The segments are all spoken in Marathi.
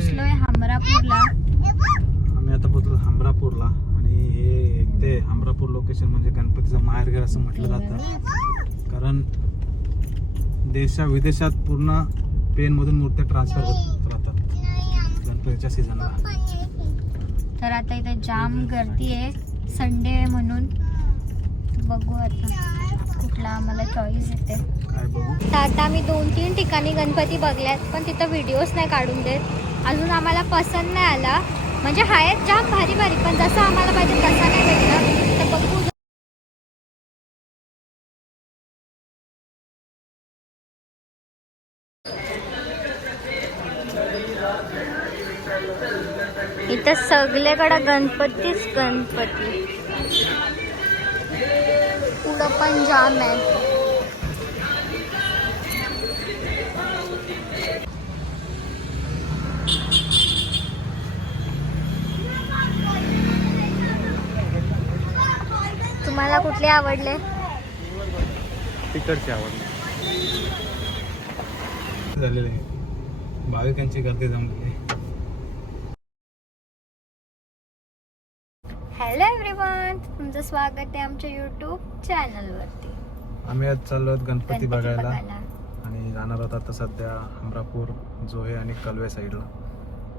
पोहोचलोय हमरापूरला. आम्ही आता पोहोचलो हमरापूरला आणि हे ते हमरापूर लोकेशन म्हणजे गणपतीचं माहेरघर असं म्हटलं जातं. कारण देशा विदेशात पूर्ण पेनमधून मूर्त्या ट्रान्सफर होत राहतात गणपतीच्या सीझनला तर आता इथे जाम गर्दी आहे. संडे आहे म्हणून. बघू आता कुठला आम्हाला चॉईस येते. काय बघू? आता आम्ही दोन तीन ठिकाणी गणपती बघल्यात पण तिथं व्हिडिओज नाही काढून देत. अजून आम्हाला पसंत नाही आला. म्हणजे आहेत जाम भारी भारी पण जसं आम्हाला पाहिजे तसा नाही भेटला. तर बघू. इथं सगळेकडे गणपतीच गणपती. पुढं पण जाम आहे. कुठले आवडले? तिकडचे आवडले. झालेले. भाविकांची गर्दी जमलेली आहे. हॅलो एव्हरीवन तुमचं स्वागत आहे आमच्या युट्यूब चॅनलवरती आम्ही आज चाललो आहोत गणपती बघायला. आणि जाणार आहोत आता सध्या हमरापूर जोहे आणि कलवे साईडला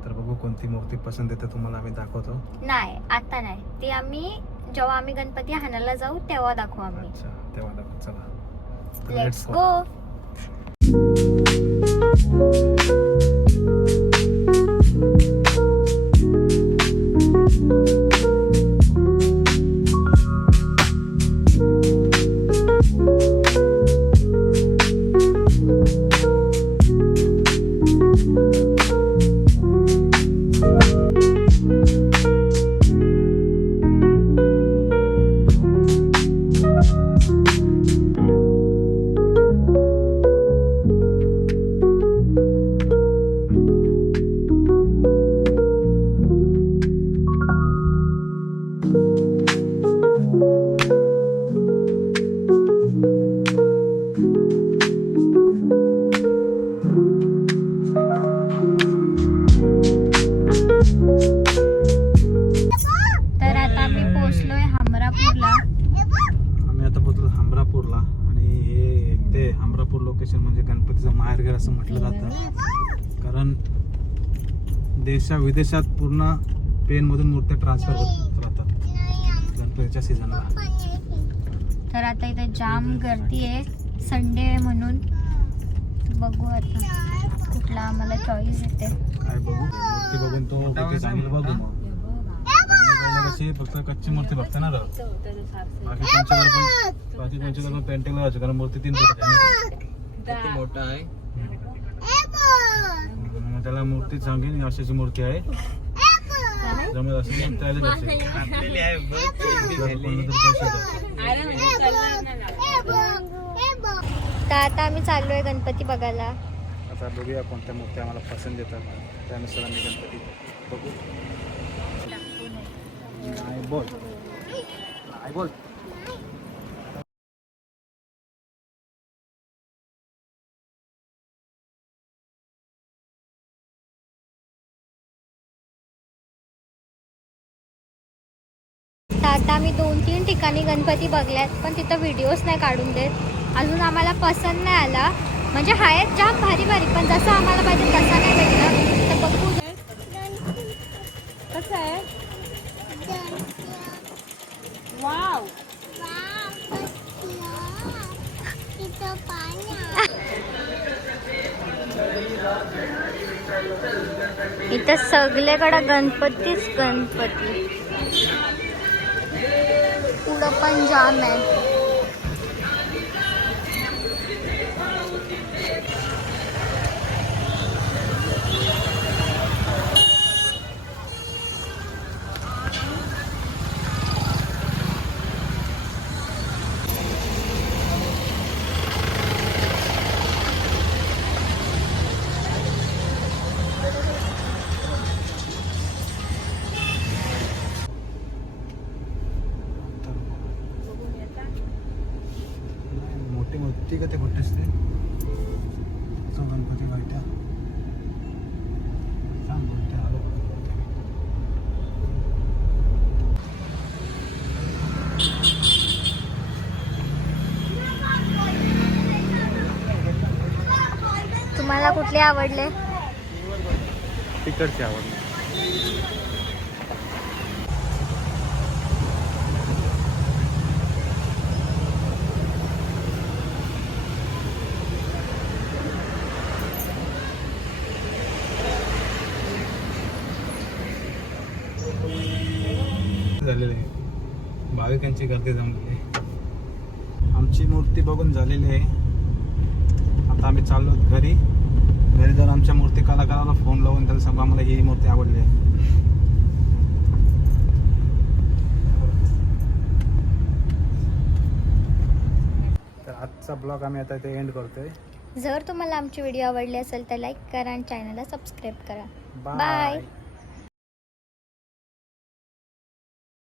तर बघू कोणती मूर्ती पसंत येते तुम्हाला आम्ही दाखवतो. नाही आता नाही. ते आम्ही जेव्हा आम्ही गणपती हाणायला जाऊ तेव्हा दाखवू आम्ही. अच्छा तेव्हा दाखव. चला. लेट्स गो ते हमरापूर लोकेशन म्हणजे गणपतीचं माहेरघर असं म्हटलं जातं. कारण देशा विदेशात पूर्ण पेनमधून मूर्त्या ट्रान्सफर होत राहतात. गणपतीच्या सीझनला तर आता इथे जाम गर्दी आहे संडे आहे म्हणून. बघू आता. कुठला आम्हाला चॉईस येते. काय बघू? मूर्ती बघून तो बघू कशी फक्त कच्ची मूर्ती बघते ना रे. बाकी कोणच्याकडे पण बाकी कोणच्याकडे पण पेंटिंग लावायची कारण मूर्ती तीन फुटाची आहे ना. मोठा आहे? मग त्याला मूर्ती चांगली अशाची मूर्ती आहे. मूर्ती आहे तरी आता आम्ही चाललोय गणपती बघायला. आता बघूया कोणत्या मूर्त्या आम्हाला पसंत येतात त्यानुसार आम्ही गणपती बघू. नाही बोल नाही बोल तर आता आम्ही दोन तीन ठिकाणी गणपती बघल्यात पण तिथं व्हिडिओज नाही काढून देत. अजून आम्हाला पसंत नाही आला. म्हणजे आहेत जाम भारी भारी पण जसं आम्हाला पाहिजे तसं नाही भेटला तर बघू कसं आहे वाव इथं सगळ्याकडे गणपतीच गणपती. पुढं पण जाम आहे. का ते कुठेच ते तो गणपती बैठा तुम्हाला कुठले आवडले? तिकडचे आवडले. झालेलं आहे. भाविकांची गर्दी जमलेली आहे. आमची मूर्ती बघून झालेली आहे. आता आम्ही चाललो घरी. घरी जाऊन आमच्या मूर्ती कलाकाराला फोन लावून त्याला सांगू आम्हाला ही मूर्ती आवडली आहे. तर आजचा ब्लॉग आम्ही आता इथे एंड करतोय. जर तुम्हाला आमची व्हिडिओ आवडली असेल तर लाईक करा आणि चॅनलला सबस्क्राईब करा. बाय